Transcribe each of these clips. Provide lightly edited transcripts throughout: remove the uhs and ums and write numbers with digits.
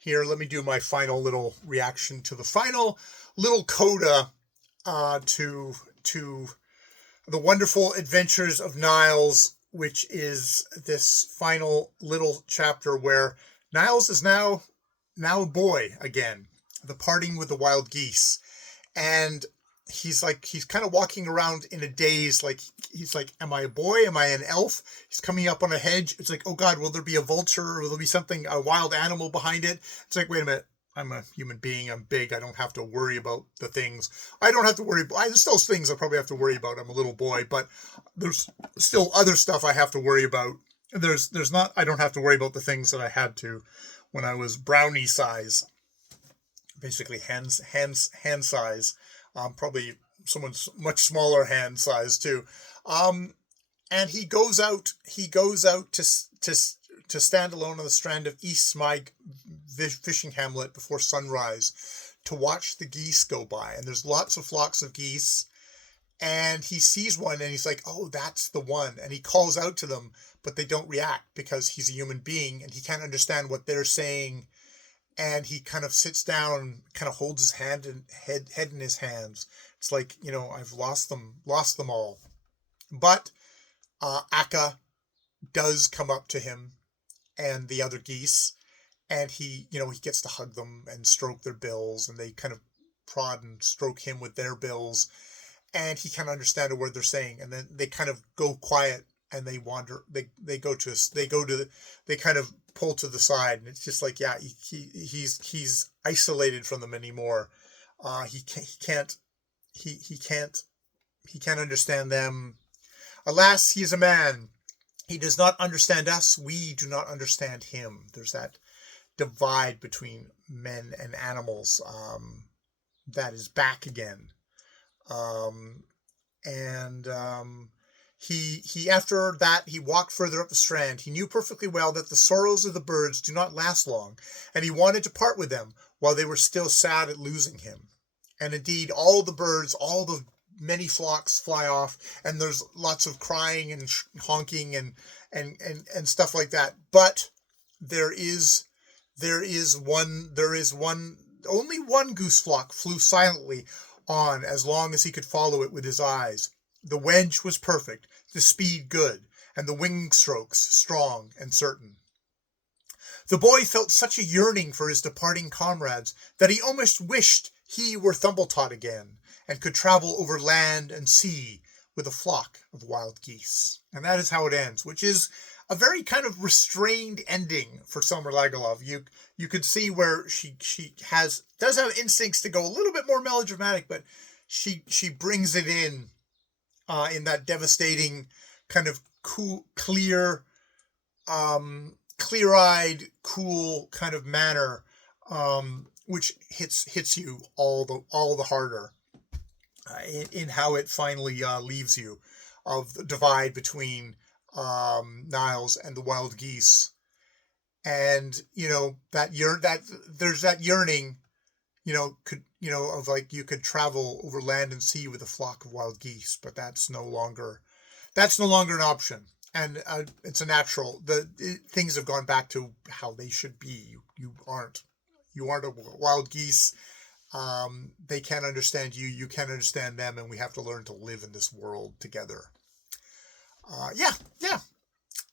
here, let me do my final little reaction to the final little coda to the wonderful adventures of Niles, which is this final little chapter where Niles is now a boy again, the parting with the wild geese. And he's kind of walking around in a daze, he's like, am I a boy? Am I an elf? He's coming up on a hedge. It's like, oh God, will there be a vulture? Or will there be something, a wild animal behind it? It's like, wait a minute. I'm a human being. I'm big. I don't have to worry about the things. I don't have to worry. There's still things I probably have to worry about. I'm a little boy, but there's still other stuff I have to worry about. There's not, I don't have to worry about the things that I had to when I was brownie size, basically hand size. Probably someone's much smaller hand size too. And he goes out to stand alone on the strand of East Smyg fishing hamlet before sunrise to watch the geese go by. And there's lots of flocks of geese, and he sees one and he's like, oh, that's the one. And he calls out to them, but they don't react because he's a human being and he can't understand what they're saying. And he kind of sits down and kind of holds his head in his hands. It's like, I've lost them all. But Akka does come up to him and the other geese, and he gets to hug them and stroke their bills, and they kind of prod and stroke him with their bills, and he can't understand a word they're saying. And then they kind of go quiet and they wander. They kind of pull to the side, and it's just like, yeah, he's isolated from them anymore. He can't understand them. Alas, he is a man. He does not understand us. We do not understand him. There's that divide between men and animals that is back again. He after that, he walked further up the strand. He knew perfectly well that the sorrows of the birds do not last long, and he wanted to part with them while they were still sad at losing him. And indeed, all the birds, all the many flocks fly off, and there's lots of crying and honking and stuff like that. But there is only one goose flock flew silently on as long as he could follow it with his eyes. The wedge was perfect, the speed good, and the wing strokes strong and certain. The boy felt such a yearning for his departing comrades that he almost wished he were Thumbletot again, and could travel over land and sea with a flock of wild geese. And that is how it ends, which is a very kind of restrained ending for Selmer Lagerlöf. You could see where she does have instincts to go a little bit more melodramatic, but she brings it in that devastating kind of cool, clear-eyed, cool kind of manner, which hits you all the harder in how it finally leaves you, of the divide between Niles and the wild geese. And there's that yearning, of like, you could travel over land and sea with a flock of wild geese, but that's no longer an option. And it's a natural. Things have gone back to how they should be. You aren't a wild geese. They can't understand you. You can't understand them, and we have to learn to live in this world together. Yeah.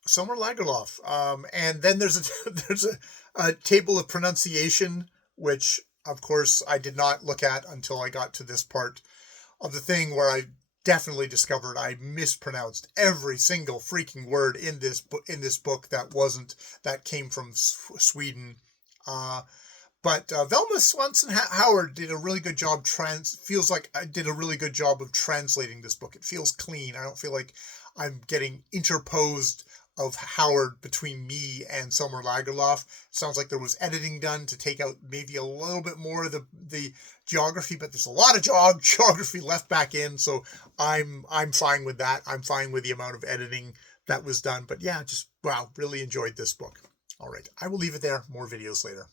Selmer Lagerlöf. And then there's a table of pronunciation, which of course I did not look at until I got to this part of the thing where I definitely discovered I mispronounced every single freaking word in this book that came from Sweden. But Velma Swanson Howard did a really good job. Feels like I did a really good job of translating this book. It feels clean. I don't feel like I'm getting interposed of Howard between me and Selmer Lagerlöf. Sounds like there was editing done to take out maybe a little bit more of the geography, but there's a lot of geography left back in, so I'm fine with that. I'm fine with the amount of editing that was done. But yeah, just wow, really enjoyed this book. All right, I will leave it there. More videos later.